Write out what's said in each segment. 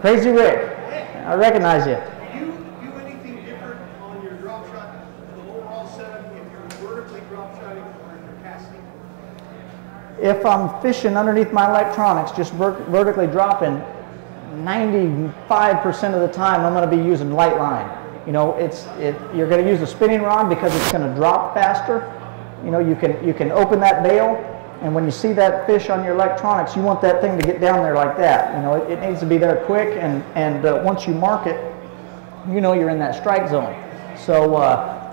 Crazy Rick. I recognize you. Do you do anything different on your drop shot, the overall setup, if you're vertically drop shotting or if you're casting? If I'm fishing underneath my electronics, just vertically dropping, 95% of the time I'm going to be using light line. You know, you're going to use a spinning rod because it's going to drop faster. You know, you can open that bail, and when you see that fish on your electronics, you want that thing to get down there like that. You know, it needs to be there quick, and once you mark it, you know you're in that strike zone. So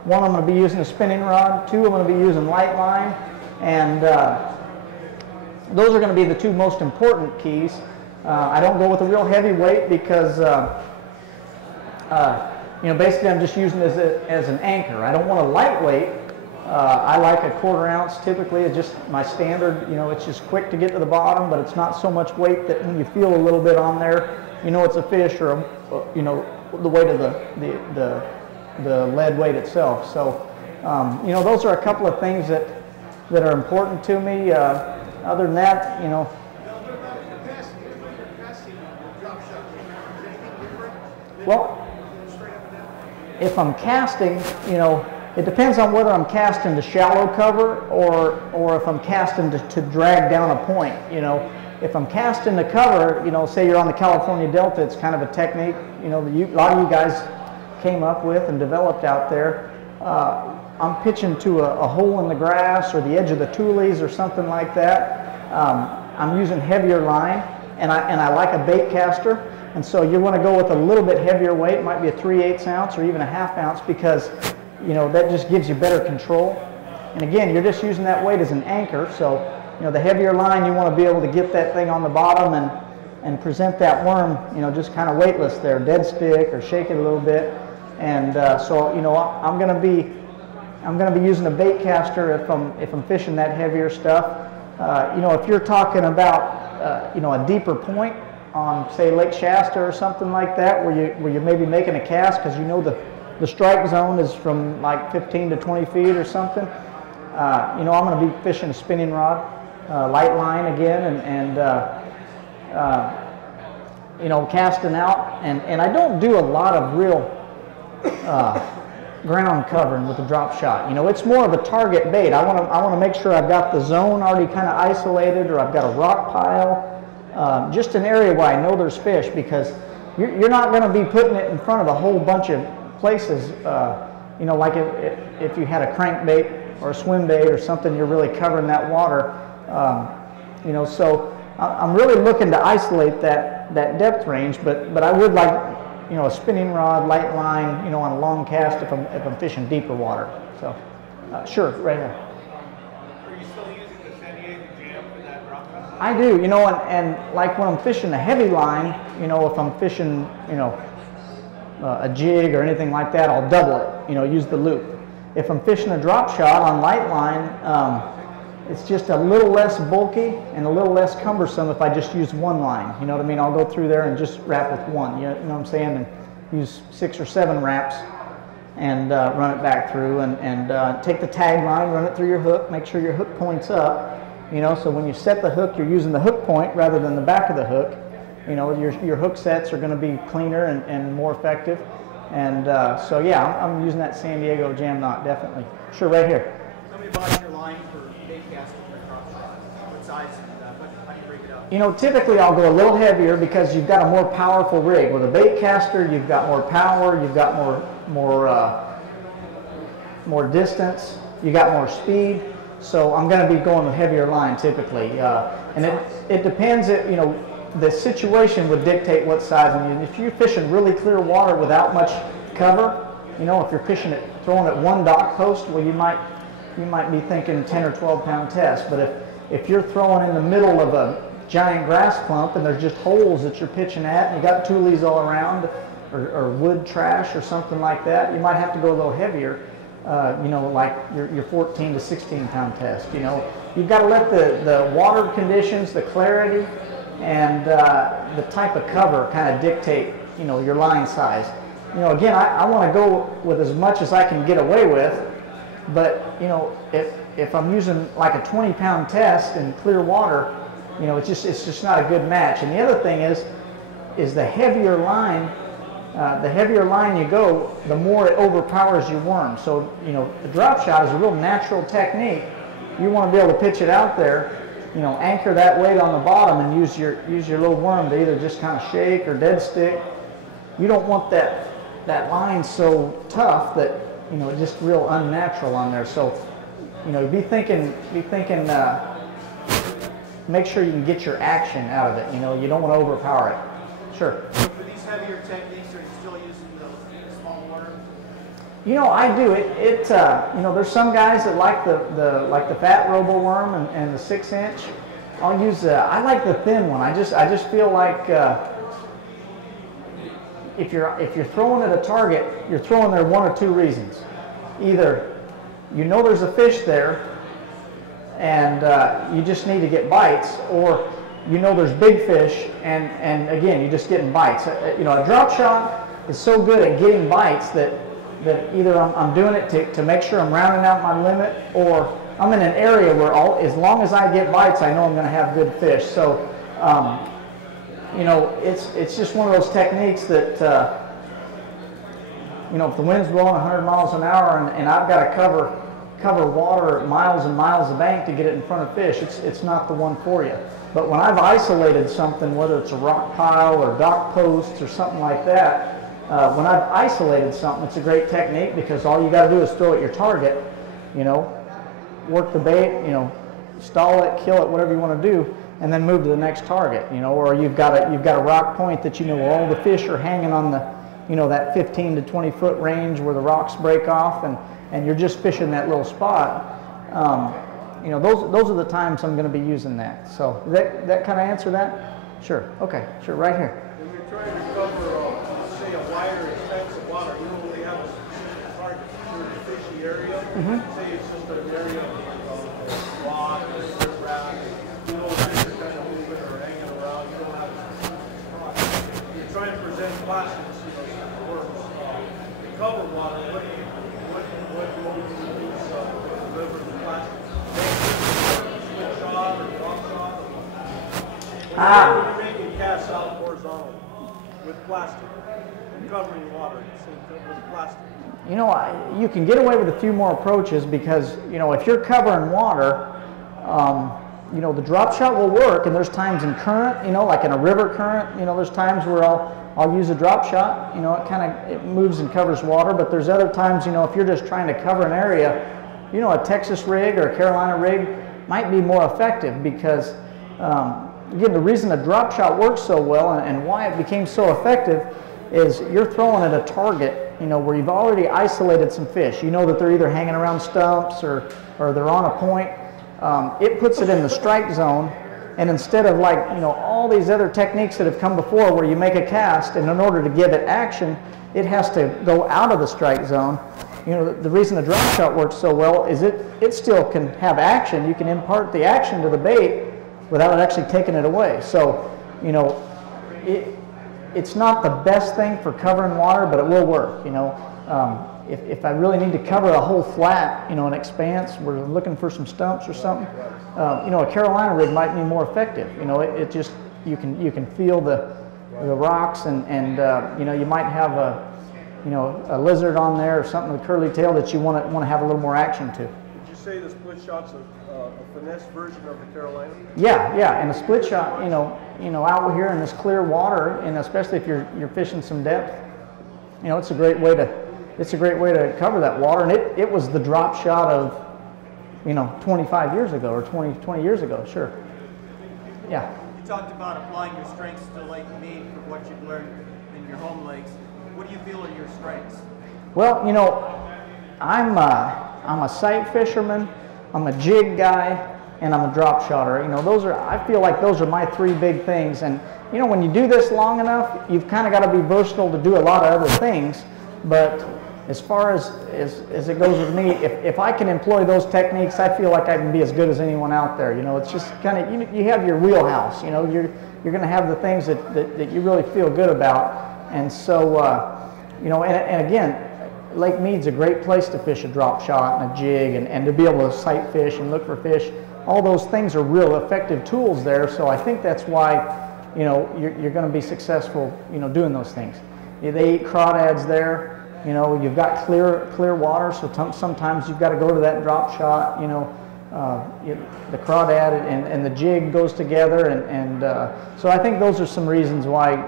one, I'm going to be using a spinning rod. Two, I'm going to be using light line, and those are going to be the two most important keys. I don't go with a real heavy weight because you know, basically I'm just using it as an anchor. I don't want a lightweight. I like a 1/4 ounce typically. It's just my standard. You know, it's just quick to get to the bottom, but it's not so much weight that when you feel a little bit on there, you know it's a fish, or you know, the weight of the lead weight itself. So you know, those are a couple of things that are important to me. Other than that, you know. Well, if I'm casting, you know, it depends on whether I'm casting to shallow cover or if I'm casting to drag down a point. You know, if I'm casting to cover, you know, say you're on the California Delta, it's kind of a technique, you know, a lot of you guys came up with and developed out there. I'm pitching to a hole in the grass or the edge of the tules or something like that. I'm using heavier line, and I like a bait caster. And so you want to go with a little bit heavier weight. It might be a 3/8 ounce or even a 1/2 ounce because, you know, that just gives you better control. And again, you're just using that weight as an anchor. So, you know, the heavier line, you want to be able to get that thing on the bottom and present that worm, you know, just kind of weightless there, dead stick, or shake it a little bit. And so, you know, I'm going to be using a bait caster if I'm fishing that heavier stuff. You know, if you're talking about you know, a deeper point on, say, Lake Shasta or something like that, where you're maybe making a cast because you know the strike zone is from like 15 to 20 feet or something. You know, I'm going to be fishing a spinning rod, light line again, and you know, casting out. And I don't do a lot of real ground covering with the drop shot. You know, it's more of a target bait. I want to make sure I've got the zone already kind of isolated, or I've got a rock pile. Just an area where I know there's fish, because you're not going to be putting it in front of a whole bunch of places. You know, like if you had a crankbait or a swim bait or something, you're really covering that water. You know, so I'm really looking to isolate that depth range, but I would like, you know, a spinning rod, light line, you know, on a long cast if I'm fishing deeper water. So, sure, right here. I do, you know, and like when I'm fishing a heavy line, you know, if I'm fishing, you know, a jig or anything like that, I'll double it, you know, use the loop. If I'm fishing a drop shot on light line, it's just a little less bulky and a little less cumbersome if I just use one line. You know what I mean? I'll go through there and just wrap with one, you know what I'm saying, and use 6 or 7 wraps and run it back through, and take the tag line, run it through your hook, make sure your hook points up. You know, so when you set the hook, you're using the hook point rather than the back of the hook. You know, your hook sets are going to be cleaner and more effective. And so, yeah, I'm using that San Diego jam knot, definitely. Sure, right here. Tell me about your line for bait casting or drop shot. What size and how do you break it up? You know, typically I'll go a little heavier because you've got a more powerful rig. With a bait caster, you've got more power, you've got more distance, you got more speed. So I'm going to be going with heavier line typically, and it depends. You know, the situation would dictate what size. I mean, if you're fishing really clear water without much cover, you know, if you're fishing it, throwing at one dock post, well, you might be thinking 10 or 12 pound test. But if you're throwing in the middle of a giant grass clump and there's just holes that you're pitching at, and you got tules all around, or wood trash or something like that, you might have to go a little heavier. You know, like your 14 to 16 pound test. You know, you've got to let the water conditions, the clarity, and the type of cover kind of dictate, you know, your line size. You know, again, I want to go with as much as I can get away with, but, you know, if I'm using like a 20 pound test in clear water, you know, it's just not a good match. And the other thing is, is the heavier line you go, the more it overpowers your worm. So, you know, the drop shot is a real natural technique. You want to be able to pitch it out there, you know, anchor that weight on the bottom and use your little worm to either just kind of shake or dead stick. You don't want that line so tough that, you know, it's just real unnatural on there. So, you know, be thinking, make sure you can get your action out of it. You know, you don't want to overpower it. Sure. For these heavier techniques, are you still using the small worm? You know, I do. You know, there's some guys that like the fat robo worm and the 6-inch. I'll use I like the thin one. I just feel like if you're throwing at a target, you're throwing there one or two reasons. Either you know there's a fish there and you just need to get bites, or you know there's big fish and again, you're just getting bites. You know, a drop shot is so good at getting bites that either I'm doing it to make sure I'm rounding out my limit, or I'm in an area where as long as I get bites, I know I'm going to have good fish. So, you know, it's just one of those techniques that, you know, if the wind's blowing 100 miles an hour and I've got to cover water miles and miles of bank to get it in front of fish, it's not the one for you. But when I've isolated something, whether it's a rock pile or dock posts or something like that, when I've isolated something, it's a great technique because all you got to do is throw at your target, you know, work the bait, you know, stall it, kill it, whatever you want to do, and then move to the next target, you know. Or you've got a rock point that you know all the fish are hanging on the, you know, that 15 to 20 foot range where the rocks break off, and you're just fishing that little spot. You know, those are the times I'm going to be using that. So that kind of answer that? Sure. Okay. Sure. Right here. When you're trying to cover, say, a wider expanse of water, you don't really have a specific target for the fishy area. Say it's just an area of rock or riprap. You know, fish are kind of moving or hanging around. You don't have a specific spot. You're trying to present plastics, you know, worms. To cover water, what do you use to deliver the plastics? Switch shot or drop shot? When you're making casts out horizontally with plastic, covering water, with plastic. You know, you can get away with a few more approaches because, you know, if you're covering water, you know, the drop shot will work, and there's times in current, you know, like in a river current, you know, there's times where I'll use a drop shot, you know, it moves and covers water, but there's other times, you know, if you're just trying to cover an area, you know, a Texas rig or a Carolina rig might be more effective because, again, the reason a drop shot works so well and why it became so effective is you're throwing at a target, you know, where you've already isolated some fish. You know that they're either hanging around stumps or they're on a point. It puts it in the strike zone, and instead of, like, you know, all these other techniques that have come before where you make a cast and in order to give it action, it has to go out of the strike zone. You know, the reason the drop shot works so well is it still can have action. You can impart the action to the bait without it actually taking it away. So, you know, it's not the best thing for covering water, but it will work, you know. If I really need to cover a whole flat, you know, an expanse, we're looking for some stumps or something, you know, a Carolina rig might be more effective. You know, it just, you can feel the rocks and you know, you might have a lizard on there or something with a curly tail that you want to have a little more action to. Would you say the split shot's a finesse version of the Carolina? Yeah, and a split shot, you know, out here in this clear water, and especially if you're fishing some depth, you know, it's a great way to cover that water. And it was the drop shot of, you know, 25 years ago or 20 years ago, sure. Yeah. You talked about applying your strengths to Lake Mead for what you've learned in your home lakes. What do you feel are your strengths? Well, you know, I'm a sight fisherman, I'm a jig guy, and I'm a drop shotter. You know, I feel like those are my three big things. And, you know, when you do this long enough, you've kind of got to be versatile to do a lot of other things. But as far as it goes with me, if I can employ those techniques, I feel like I can be as good as anyone out there. You know, it's just kind of, you have your wheelhouse. You know, you're going to have the things that you really feel good about. And so, you know, and again, Lake Mead's a great place to fish a drop shot and a jig and to be able to sight fish and look for fish. All those things are real effective tools there. So I think that's why, you're going to be successful, doing those things. They eat crawdads there. You've got clear water, so sometimes you've got to go to that drop shot. The crawdad and the jig goes together, and so I think those are some reasons why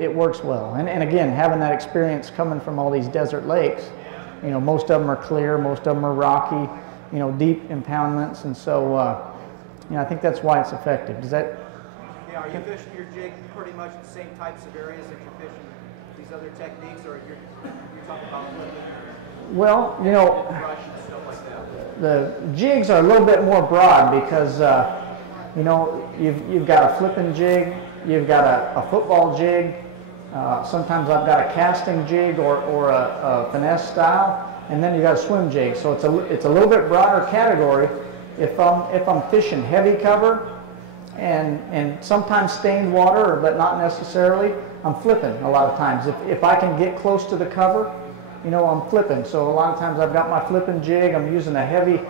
it works well. And again, having that experience coming from all these desert lakes, most of them are clear, most of them are rocky, deep impoundments, and so I think that's why it's effective. Does that? Yeah, are you fishing your jig pretty much the same types of areas that you're fishing these other techniques, or you're talking about flipping? Well, brush and stuff like that? The jigs are a little bit more broad because you've got a flipping jig, you've got a football jig. Sometimes I've got a casting jig or a finesse style, and then you got a swim jig. So it's a little bit broader category. If I'm fishing heavy cover and sometimes stained water, but not necessarily, I'm flipping a lot of times. If I can get close to the cover, I'm flipping. So a lot of times I've got my flipping jig. I'm using a heavy,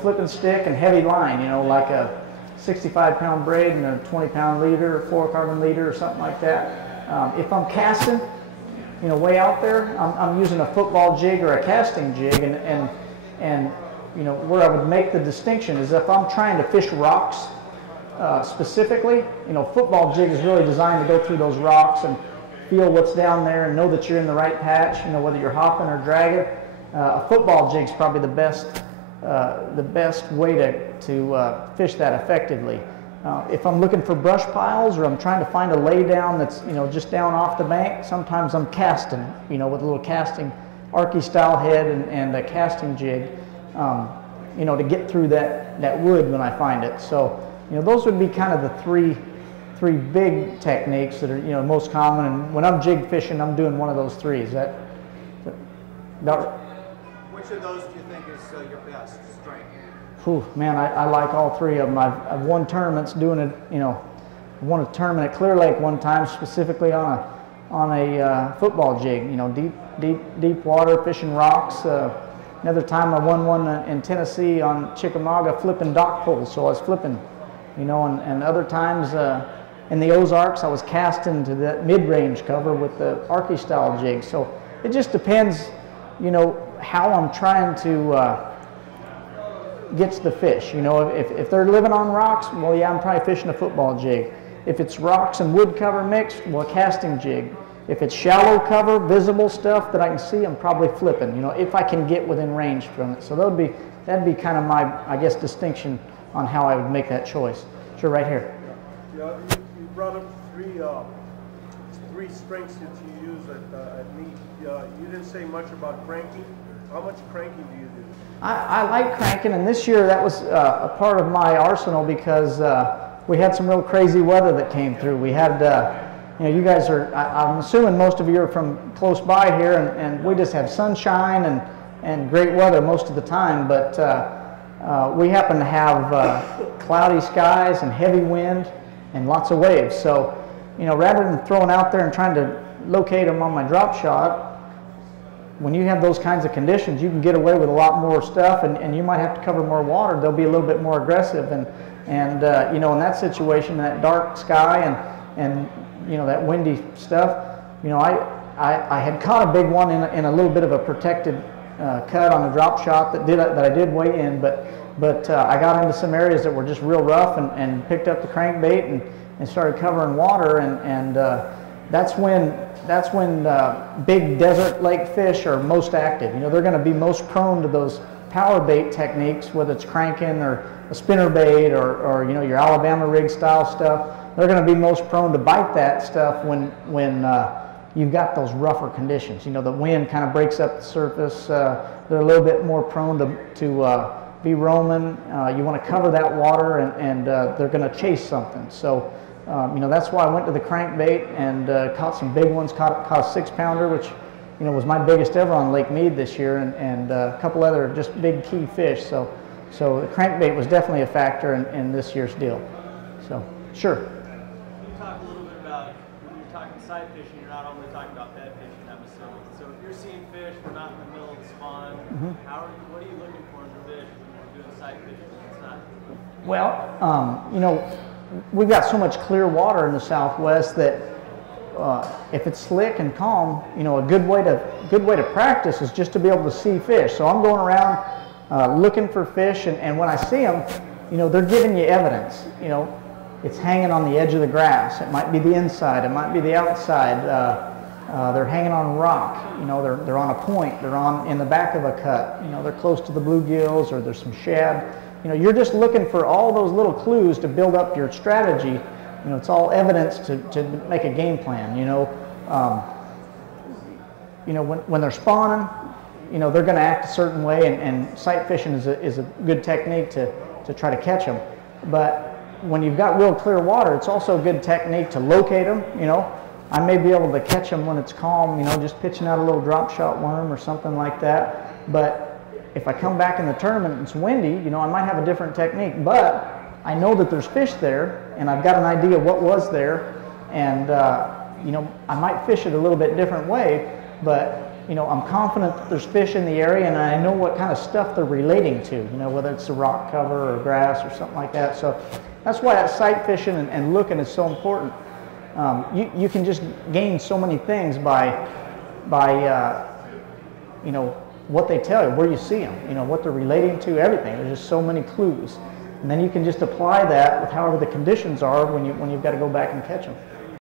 flipping stick and heavy line. Like a 65-pound braid and a 20-pound leader, fluorocarbon leader, or something like that. If I'm casting, way out there, I'm using a football jig or a casting jig, and where I would make the distinction is if I'm trying to fish rocks specifically, football jig is really designed to go through those rocks and feel what's down there and know that you're in the right patch, whether you're hopping or dragging. A football jig is probably the best way to fish that effectively. If I'm looking for brush piles or I'm trying to find a lay down that's just down off the bank, sometimes I'm casting, with a little casting Arky style head and a casting jig, to get through that wood when I find it. So those would be kind of the three big techniques that are most common. And when I'm jig fishing, I'm doing one of those three. Is that about? Which of those do you think is your best strength? Whew, man, I like all three of them. I've won tournaments doing it. Won a tournament at Clear Lake one time, specifically on a football jig. Deep water, fishing rocks. Another time I won one in Tennessee on Chickamauga, flipping dock poles. So I was flipping, and other times in the Ozarks I was casting to that mid-range cover with the Arky style jig. So it just depends, how I'm trying to get to the fish. If they're living on rocks, well, yeah, I'm probably fishing a football jig. If it's rocks and wood cover mixed, well, a casting jig. If it's shallow cover, visible stuff that I can see, I'm probably flipping, if I can get within range from it. So that'd be kind of my, I guess, distinction on how I would make that choice. Sure, right here. Yeah, you brought up three strengths that you use at meet. You didn't say much about cranking. How much cranking do you do? I like cranking, and this year that was a part of my arsenal because we had some real crazy weather that came through. We had, you guys are, I'm assuming most of you are from close by here, and we just have sunshine and great weather most of the time, but we happen to have cloudy skies and heavy wind and lots of waves. So, rather than throwing out there and trying to locate them on my drop shot, when you have those kinds of conditions, you can get away with a lot more stuff, and you might have to cover more water. They'll be a little bit more aggressive, and in that situation, that dark sky and that windy stuff, I had caught a big one in a little bit of a protected cut on a drop shot that I did weigh in, but I got into some areas that were just real rough and picked up the crankbait and started covering water, and that's when big desert lake fish are most active. They're going to be most prone to those power bait techniques, whether it's cranking or a spinner bait or your Alabama rig style stuff. They're going to be most prone to bite that stuff when you've got those rougher conditions. The wind kind of breaks up the surface. They're a little bit more prone to be roaming. You want to cover that water, and they're going to chase something. So that's why I went to the crankbait and caught some big ones. Caught a 6-pounder, which was my biggest ever on Lake Mead this year, and a couple other just big key fish. So the crankbait was definitely a factor in this year's deal. So sure. Can you talk a little bit about, when you're talking side fishing, you're not only talking about bed fishing, I'm assuming. So if you're seeing fish, we're not in the middle of the spawn, what are you looking for in the fish when you're doing side fishing when it's not? Well, we've got so much clear water in the Southwest that if it's slick and calm, you know, a good way to practice is just to be able to see fish. So I'm going around looking for fish, and when I see them, you know, they're giving you evidence. You know, it's hanging on the edge of the grass. It might be the inside. It might be the outside. They're hanging on rock. You know, they're on a point. They're in the back of a cut. You know, they're close to the bluegills, or there's some shad. You know, you're just looking for all those little clues to build up your strategy. You know, it's all evidence to make a game plan. You know, when they're spawning, you know, they're going to act a certain way, and sight fishing is a good technique to try to catch them. But when you've got real clear water, it's also a good technique to locate them. You know, I may be able to catch them when it's calm, you know, just pitching out a little drop shot worm or something like that. But if I come back in the tournament and it's windy, you know, I might have a different technique. But I know that there's fish there, and I've got an idea what was there, and you know, I might fish it a little bit different way, but you know, I'm confident that there's fish in the area, and I know what kind of stuff they're relating to, you know, whether it's a rock cover or grass or something like that. So that's why that sight fishing and looking is so important. You can just gain so many things by you know, what they tell you, where you see them, you know, what they're relating to, everything. There's just so many clues. And then you can just apply that with however the conditions are when you've got to go back and catch them.